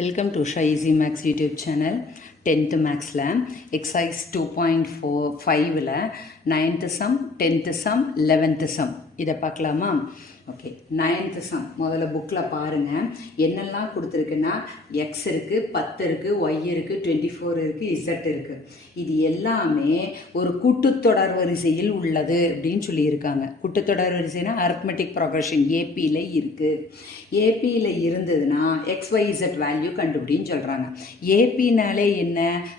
Welcome to Usha easy maths YouTube channel tenth மேக்ஸில் exercise two point four ஃபைவ்ல ninth sum tenth sum eleventh sum இதை பார்க்கலாமா? Okay ninth some முதல்ல புக்கில் பாருங்கள் என்னெல்லாம் கொடுத்துருக்குன்னா எக்ஸ் இருக்குது பத்து இருக்குது ஒய் இருக்குது டுவெண்ட்டி ஃபோர் இருக்குது இசட் இருக்குது இது எல்லாமே ஒரு கூட்டுத்தொடர் வரிசையில் உள்ளது அப்படின்னு சொல்லியிருக்காங்க. கூட்டுத்தொடர் வரிசைனா அர்த்மெட்டிக் ப்ரொக்ரஷன் ஏபியில் இருக்குது ஏபியில் இருந்ததுன்னா எக்ஸ் ஒய் இசட் வேல்யூ கண்டுபிடின்னு சொல்கிறாங்க ஏபினாலே என்ன?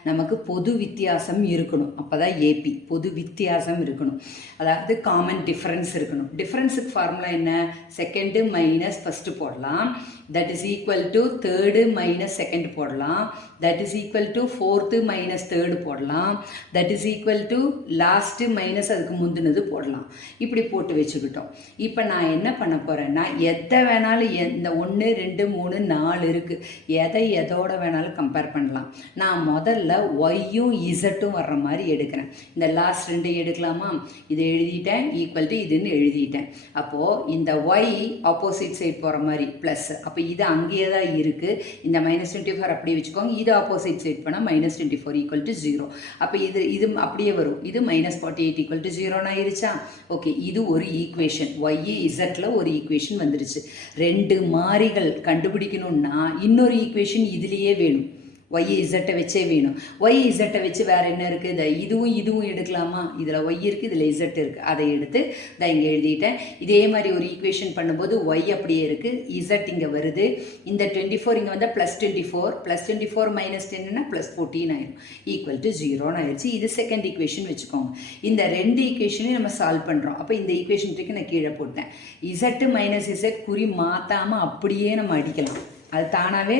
நமக்கு பொது வித்தியாசம் இருக்கணும். அப்போ தான் ஏபி பொது வித்தியாசம் இருக்கணும். அதாவது காமன் டிஃப்ரென்ஸ் இருக்கணும். டிஃப்ரென்ஸுக்கு ஃபார்முலா என்ன? செகண்டு மைனஸ் ஃபஸ்ட்டு போடலாம். That is equal to third minus second போடலாம். That is equal to fourth minus third போடலாம். That is equal to last minus அதுக்கு முந்தினது போடலாம். இப்படி போட்டு வச்சுக்கிட்டோம். இப்போ நான் என்ன பண்ண போகிறேன்னா எதை வேணாலும் எந்த ஒன்று ரெண்டு மூணு நாலு இருக்குது எதை எதோட வேணாலும் கம்பேர் பண்ணலாம். நான் முதல்ல ஒய்யும் இசட்டும் வர்ற மாதிரி எடுக்கிறேன். இந்த லாஸ்ட் ரெண்டு எடுக்கலாமா? இதை எழுதிட்டேன். ஈக்குவல் டு இதுன்னு எழுதிட்டேன். அப்போது இந்த இந்த ஒய் ஆப்போசிட் சைட் போகிற மாதிரி ப்ளஸ் அப்போ இது அங்கேயே தான் இருக்குது இந்த மைனஸ் டுவெண்ட்டி ஃபோர் அப்படியே வச்சுக்கோங்க. இது ஆப்போசிட் சைட் போனால் minus twenty four equal to zero அப்போ இது இது அப்படியே வரும். இது minus forty eight equal to ஜீரோன்னு ஆயிருச்சா? ஓகே இது ஒரு ஈக்குவேஷன் ஒய் இசட்டில் ஒரு ஈக்குவேஷன் வந்துருச்சு. ரெண்டு மாறிகள் கண்டுபிடிக்கணும்னா இன்னொரு ஈக்குவேஷன் இதுலேயே வேணும். ஒய் இசட்டை வச்சே வேணும். ஒய் இசட்டை வச்சு வேறு என்ன இருக்குது இந்த இதுவும் இதுவும் எடுக்கலாமா? இதில் ஒய் இருக்குது இதில் இசட் இருக்குது அதை எடுத்து இதை இங்கே எழுதிட்டேன். இதே மாதிரி ஒரு ஈக்குவேஷன் பண்ணும்போது ஒய் அப்படியே இருக்குது இசட் இங்கே வருது. இந்த டுவெண்ட்டி ஃபோர் இங்கே வந்தால் plus twenty four plus twenty four minus டென்னா plus fourteen ஆயிடும் ஈக்குவல் டு ஜீரோன்னு ஆயிடுச்சு. இது செகண்ட் ஈக்குவேஷன் வச்சுக்கோங்க. இந்த ரெண்டு ஈக்குவேஷனையும் நம்ம சால்வ் பண்ணுறோம் அப்போ இந்த ஈக்குவேஷன் நான் கீழே போட்டேன். இசட்டு மைனஸ் இசட் குறி மாற்றாமல் அப்படியே நம்ம அடிக்கலாம். அது தானாகவே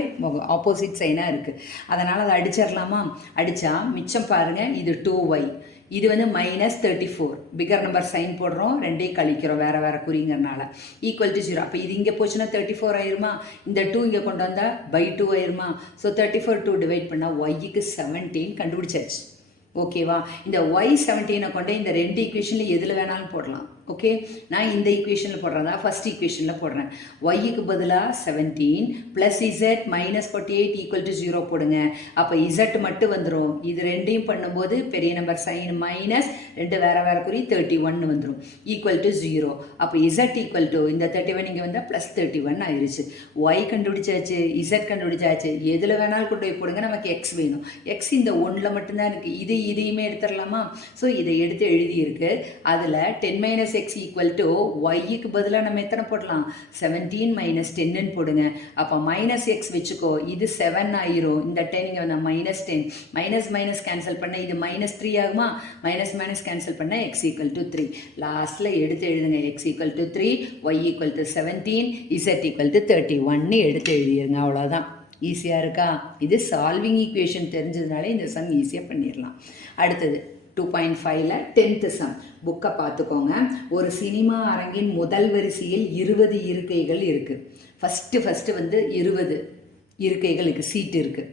ஆப்போசிட் சைனாக இருக்குது அதனால் அதை அடிச்சிடலாமா? அடித்தா மிச்சம் பாருங்கள் இது டூ ஒய் இது வந்து minus thirty four figure number sign போடுறோம் ரெண்டையும் கழிக்கிறோம் வேறு வேறு குறிங்கிறனால. ஈக்குவல் டு ஜீரோ அப்போ இது இங்கே போச்சுன்னா தேர்ட்டி ஃபோர் ஆயிருமா? இந்த டூ இங்கே கொண்டு வந்தால் பை டூ ஆயிருமா? So thirty four two divide பண்ணால் ஒய்க்கு செவன்டீன் கண்டுபிடிச்சாச்சு. ஓகேவா? இந்த ஒய் செவன்டீனை கொண்டு இந்த ரெண்டு ஈக்குவேஷனில் எதில் வேணாலும் போடலாம். ஓகே? நான் இந்த ஈக்குவேஷனில் போடுறதா? ஃபர்ஸ்ட் ஈக்குவேஷனில் போடுறேன். ஒய்க்கு பதிலாக seventeen plus z minus forty eight equal to zero போடுங்க. அப்போ இசட் மட்டும் வந்துடும் இது ரெண்டையும் பண்ணும்போது பெரிய நம்பர் சைன் மைனஸ் ரெண்டு வேற வேற குறி தேர்ட்டி ஒன்னு வந்துடும் ஈக்குவல் டு ஜீரோ அப்போ இசட் ஈக்குவல் டு இந்த தேர்ட்டி ஒன் இங்கே வந்தால் ப்ளஸ் தேர்ட்டி ஒன் ஆயிடுச்சு ஒய் கண்டுபிடிச்சாச்சு இசட் கண்டுபிடிச்சாச்சு. எதில் வேணாலும் கொண்டு போய் போடுங்க. நமக்கு எக்ஸ் வேணும். எக்ஸ் இந்த ஒன்றில் மட்டும்தான் இருக்குது இது இதையுமே எடுத்துடலாமா? ஸோ இதை எடுத்து எழுதியிருக்கு. அதில் ten minus x equal to ஒய்க்கு பதிலாக நம்ம எத்தனை போடலாம்? செவன்டீன் மைனஸ் டென்னு போடுங்க. அப்போ மைனஸ் எக்ஸ் வச்சுக்கோ. இது செவன் ஆயிரும். இந்த டென் இங்கே வந்து minus ten minus minus cancel பண்ண இது மைனஸ் த்ரீ ஆகுமா? மைனஸ் மைனஸ் கேன்சல் பண்ண எக்ஸ் ஈக்குவல் டு த்ரீ லாஸ்ட்டில் எடுத்து எழுதுங்க. X equal to three y equal to seventeen z equal to thirty ஒன்னு எடுத்து எழுதிருங்க. அவ்வளோதான் ஈஸியாக இருக்கா? இது சால்விங் ஈக்குவேஷன் தெரிஞ்சதுனால இந்த சம் ஈஸியாக பண்ணிடலாம். அடுத்தது டூ பாயிண்ட் ஃபைவ்ல டென்த்து சம் புக்கை பார்த்துக்கோங்க. ஒரு சினிமா அரங்கின் முதல் வரிசையில் இருபது இருக்கைகள் இருக்குது ஃபஸ்ட்டு ஃபஸ்ட்டு வந்து இருபது இருக்கைகள் இருக்குது சீட்டு இருக்குது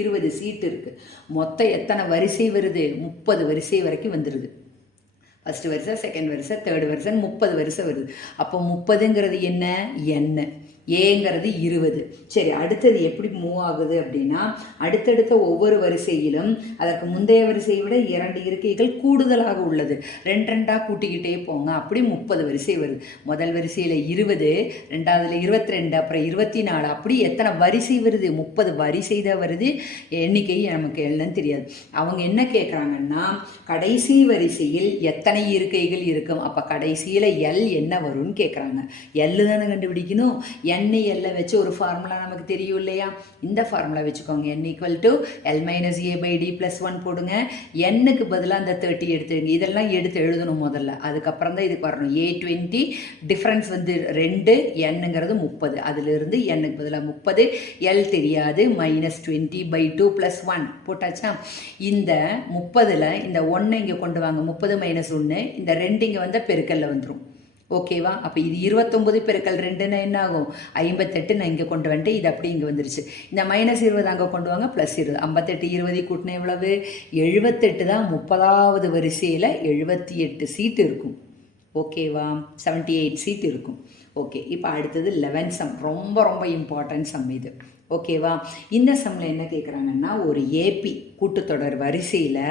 இருபது சீட்டு இருக்குது மொத்தம் எத்தனை வரிசை வருது? முப்பது வரிசை வரைக்கும் வந்துடுது ஃபஸ்ட்டு வரிசை செகண்ட் வரிசை தேர்டு வருஷம் முப்பது வரிசை வருது. அப்போ முப்பதுங்கிறது என்ன? என்ன ஏங்கிறது இருபது. சரி அடுத்தது எப்படி மூவ் ஆகுது அப்படின்னா அடுத்தடுத்த ஒவ்வொரு வரிசையிலும் அதற்கு முந்தைய வரிசையை விட இரண்டு இருக்கைகள் கூடுதலாக உள்ளது. ரெண்டு ரெண்டாக கூட்டிக்கிட்டே போங்க அப்படி முப்பது வரிசை வருது. முதல் வரிசையில் இருபது ரெண்டாவதுல இருபத்தி ரெண்டு அப்புறம் இருபத்தி நாலு அப்படி எத்தனை வரிசை வருது? முப்பது வரிசை தான் வருது. எண்ணிக்கை நமக்கு என்னன்னு தெரியாது. அவங்க என்ன கேட்குறாங்கன்னா கடைசி வரிசையில் எத்தனை இருக்கைகள் இருக்கும்? அப்போ கடைசியில் எல் என்ன வரும்னு கேட்குறாங்க எல்லு தானே கண்டுபிடிக்கணும்? என் எல்லை வச்சு ஒரு ஃபார்முலா நமக்கு தெரியும் இல்லையா? இந்த ஃபார்முலா வச்சுக்கோங்க. N equal to l minus a by d plus one போடுங்க. எண்ணுக்கு பதிலாக அந்த தேர்ட்டி எடுத்துடுங்க. இதெல்லாம் எடுத்து எழுதணும் முதல்ல. அதுக்கப்புறம் தான் இதுக்கு வரணும். ஏ டுவெண்ட்டி டிஃப்ரென்ஸ் வந்து ரெண்டு எண்ணுங்கிறது முப்பது. அதிலிருந்து எண்ணுக்கு பதிலாக முப்பது. எல் தெரியாது. Minus twenty by two plus one போட்டாச்சா? இந்த முப்பதில் இந்த ஒன்று இங்கே கொண்டு வாங்க. முப்பது மைனஸ் ஒன்று இந்த ரெண்டு இங்கே வந்தால் பெருக்கல்ல வந்துடும் ஓகேவா? அப்போ இது இருபத்தொம்பது பெருக்கல் ரெண்டுன்னா என்ன ஆகும் ஐம்பத்தெட்டு நான் இங்கே கொண்டு வந்துட்டு இது அப்படி இங்கே வந்துருச்சு. இந்த மைனஸ் இருபது அங்கே கொண்டு வாங்க ப்ளஸ் இருபது. ஐம்பத்தெட்டு இருபது கூட்டினா எவ்வளவு? எழுபத்தெட்டு தான் முப்பதாவது வரிசையில் எழுபத்தி எட்டு சீட்டு இருக்கும். ஓகேவா? செவன்ட்டி எயிட் சீட் இருக்கும். ஓகே. இப்போ அடுத்தது லெவன் சம் ரொம்ப ரொம்ப இம்பார்ட்டன்ட் சம் இது. ஓகேவா? இந்த சம்மில் என்ன கேட்குறாங்கன்னா ஒரு ஏபி கூட்டத்தொடர் வரிசையில்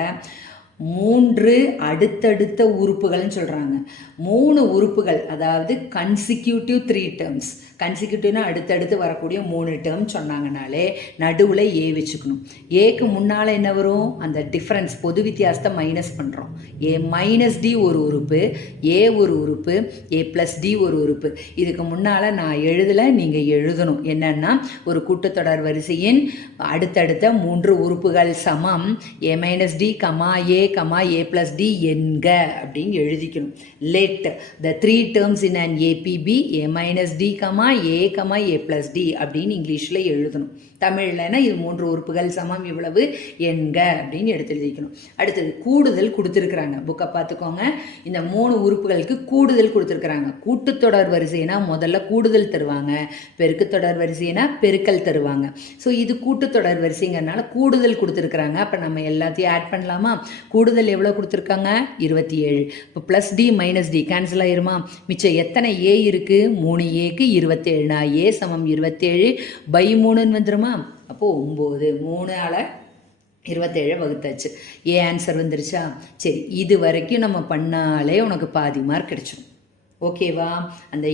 மூன்று அடுத்தடுத்த உறுப்புகள்னு சொல்கிறாங்க மூணு உறுப்புகள் அதாவது கன்சிக்யூட்டிவ் த்ரீ டேர்ம்ஸ் கன்சிக்யூட்டிவ்னா அடுத்தடுத்து வரக்கூடிய மூணு டேர்ம் சொன்னாங்கனாலே நடுவில் ஏ வச்சுக்கணும். ஏக்கு முன்னால் என்ன வரும்? அந்த டிஃப்ரென்ஸ் பொது வித்தியாசத்தை மைனஸ் பண்ணுறோம் ஏ மைனஸ் டி ஒரு உறுப்பு ஏ ஒரு உறுப்பு ஏ ப்ளஸ் டி ஒரு உறுப்பு. இதுக்கு முன்னால் நான் எழுதலை நீங்கள் எழுதணும். என்னென்னா ஒரு கூட்டத்தொடர் வரிசையின் அடுத்தடுத்த மூன்று உறுப்புகள் சமம். A minus d comma a comma a plus d என்க அப்படின்னு எழுதிக்கணும். Let the three terms in and AP be a minus d comma a comma a plus d அப்படின்னு இங்கிலீஷில் எழுதணும். தமிழ்லனா இது மூன்று உறுப்புகள் சமம் இவ்வளவு என்க அப்படின்னு எடுத்து எழுதிக்கணும். அடுத்தது கூடுதல் கொடுத்துருக்குறாங்க. புக்கை பார்த்துக்கோங்க. இந்த மூணு உறுப்புகளுக்கு கூடுதல் கொடுத்துருக்குறாங்க. கூட்டுத்தொடர் வரிசைனா முதல்ல கூடுதல் தருவாங்க. பெருக்குத்தொடர் வரிசைனா பெருக்கல் தருவாங்க. ஸோ இது கூட்டுத்தொடர் வரிசைங்கிறனால கூடுதல் கொடுத்துருக்குறாங்க. அப்போ நம்ம எல்லாத்தையும் ஆட் பண்ணலாமா? கூடுதல் எவ்வளோ கொடுத்துருக்காங்க? இருபத்தி ஏழு. இப்போ plus d minus d cancel ஆயிருமா? மிச்சம் எத்தனை ஏ இருக்குது மூணு ஏக்கு இருபத்தேழுனா ஏ சமம் இருபத்தேழு பை மூணுன்னு வந்துருமா? அப்போது ஒம்பது மூணு ஆளை இருபத்தேழை வகுத்தாச்சு. ஏ ஆன்சர் வந்துருச்சா? சரி இது வரைக்கும் நம்ம பண்ணாலே உனக்கு பாதி மார்க் கிடைச்சிடும் ஓகேவா? அந்த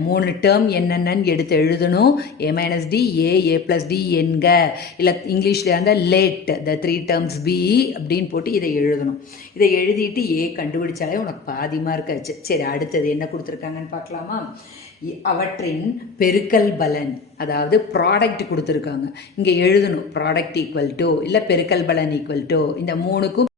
மூணு டேர்ம் என்னென்னு எடுத்து எழுதணும். A minus d a a plus d என்க. இல்லை இங்கிலீஷில் அந்த let the three terms be அப்படின்னு போட்டு இதை எழுதணும். இதை எழுதிட்டு ஏ கண்டுபிடிச்சாலே உனக்கு பாதி மார்க் ஆச்சு. சரி அடுத்தது என்ன கொடுத்துருக்காங்கன்னு பார்க்கலாமா? இ- அவற்றின் பெருக்கல் பலன் அதாவது ப்ராடக்ட் கொடுத்துருக்காங்க. இங்கே எழுதணும் ப்ராடக்ட் ஈக்குவல் டு இல்லை பெருக்கல் பலன் ஈக்குவல் டு இந்த மூணுக்கும்